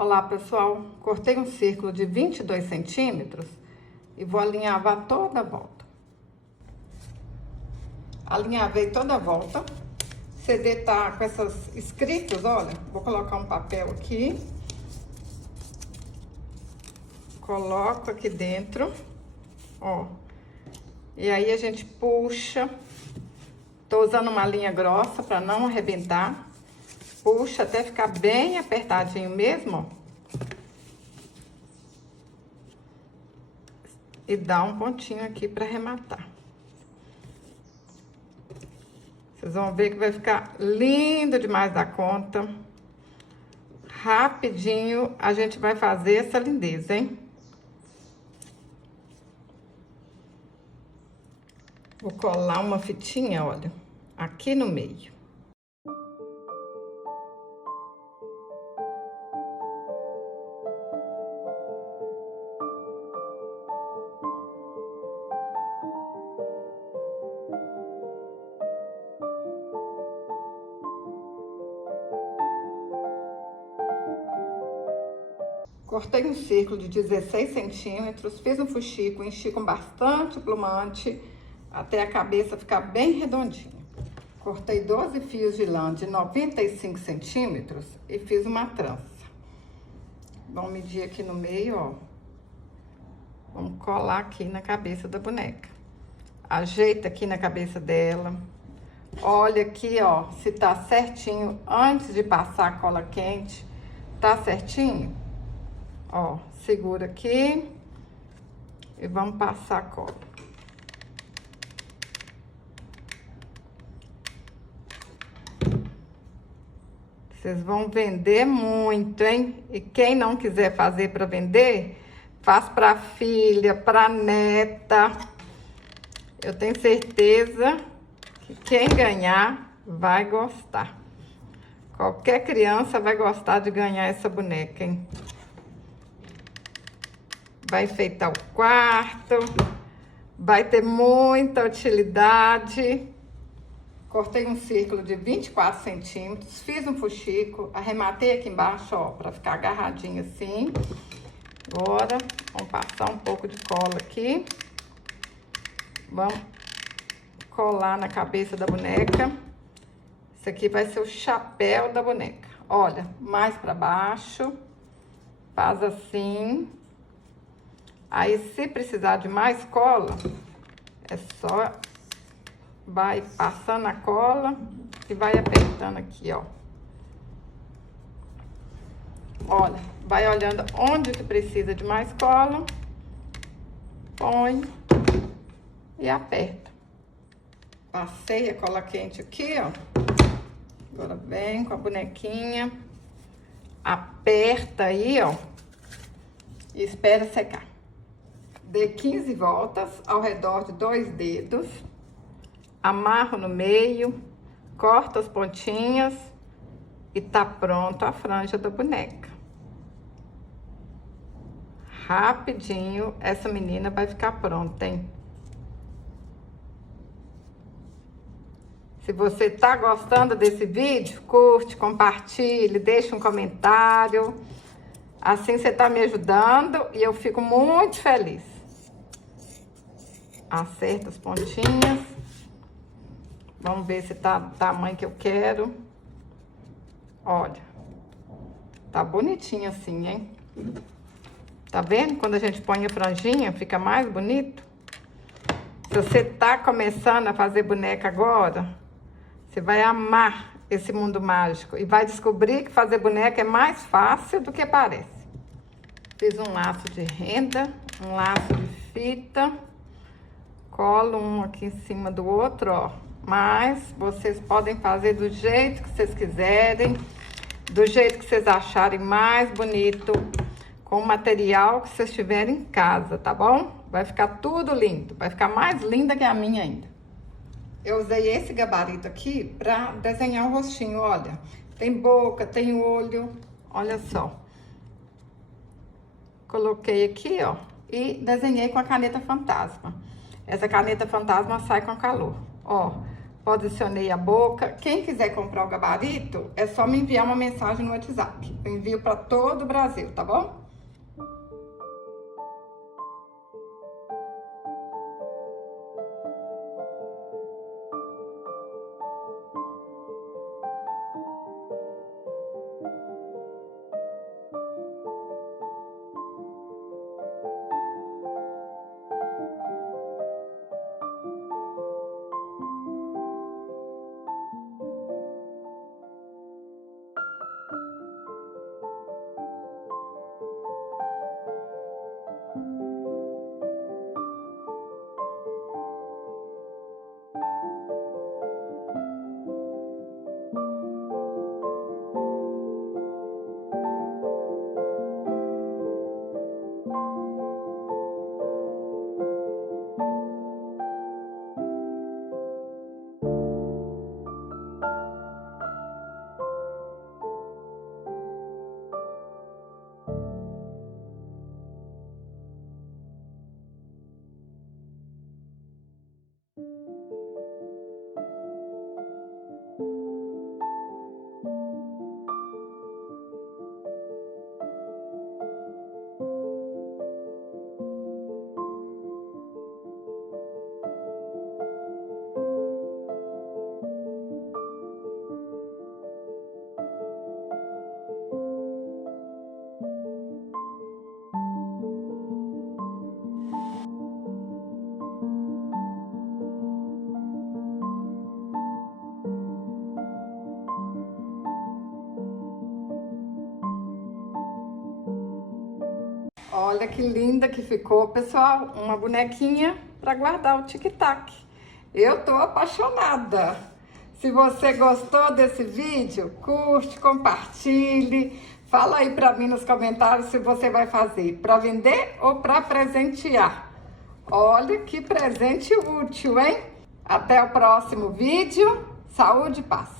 Olá pessoal, cortei um círculo de 22 centímetros e vou alinhavar toda a volta. Alinhavei toda a volta. O CD tá com essas escritas, olha, vou colocar um papel aqui. Coloco aqui dentro, ó. E aí a gente puxa. Tô usando uma linha grossa para não arrebentar. Puxa até ficar bem apertadinho mesmo, ó. E dá um pontinho aqui para arrematar. Vocês vão ver que vai ficar lindo demais da conta. Rapidinho a gente vai fazer essa lindeza, hein? Vou colar uma fitinha, olha, aqui no meio. Cortei um círculo de 16 centímetros, fiz um fuxico, enchi com bastante plumante, até a cabeça ficar bem redondinha. Cortei 12 fios de lã de 95 centímetros e fiz uma trança. Vamos medir aqui no meio, ó. Vamos colar aqui na cabeça da boneca. Ajeita aqui na cabeça dela. Olha aqui, ó, se tá certinho antes de passar a cola quente. Tá certinho? Ó, segura aqui e vamos passar a cola. Vocês vão vender muito, hein? E quem não quiser fazer para vender, faz para filha, para neta. Eu tenho certeza que quem ganhar vai gostar. Qualquer criança vai gostar de ganhar essa boneca, hein? Vai enfeitar o quarto, vai ter muita utilidade. Cortei um círculo de 24 centímetros, fiz um fuxico, arrematei aqui embaixo, ó, pra ficar agarradinho assim. Agora, vamos passar um pouco de cola aqui. Vamos colar na cabeça da boneca. Isso aqui vai ser o chapéu da boneca. Olha, mais pra baixo, faz assim. Aí, se precisar de mais cola, é só vai passando a cola e vai apertando aqui, ó. Olha, vai olhando onde que precisa de mais cola, põe e aperta. Passei a cola quente aqui, ó. Agora vem com a bonequinha, aperta aí, ó, e espera secar. Dê 15 voltas ao redor de 2 dedos, amarro no meio, corta as pontinhas e tá pronto a franja da boneca. Rapidinho, essa menina vai ficar pronta, hein? Se você tá gostando desse vídeo, curte, compartilhe, deixa um comentário. Assim você tá me ajudando e eu fico muito feliz. Acerta as pontinhas. Vamos ver se tá do tamanho que eu quero. Olha. Tá bonitinho assim, hein? Tá vendo? Quando a gente põe a franjinha, fica mais bonito. Se você tá começando a fazer boneca agora, você vai amar esse mundo mágico. E vai descobrir que fazer boneca é mais fácil do que parece. Fiz um laço de renda, um laço de fita. Colo um aqui em cima do outro, ó. Mas vocês podem fazer do jeito que vocês quiserem, do jeito que vocês acharem mais bonito, com o material que vocês tiverem em casa, tá bom? Vai ficar tudo lindo, vai ficar mais linda que a minha ainda. Eu usei esse gabarito aqui pra desenhar o rostinho, olha. Tem boca, tem olho, olha só. Coloquei aqui, ó, e desenhei com a caneta fantasma. Essa caneta fantasma sai com calor, ó. Posicionei a boca. Quem quiser comprar o gabarito, é só me enviar uma mensagem no WhatsApp. Eu envio para todo o Brasil, tá bom? Olha que linda que ficou, pessoal. Uma bonequinha para guardar o tic-tac. Eu tô apaixonada. Se você gostou desse vídeo, curte, compartilhe. Fala aí para mim nos comentários se você vai fazer para vender ou para presentear. Olha que presente útil, hein? Até o próximo vídeo. Saúde e paz.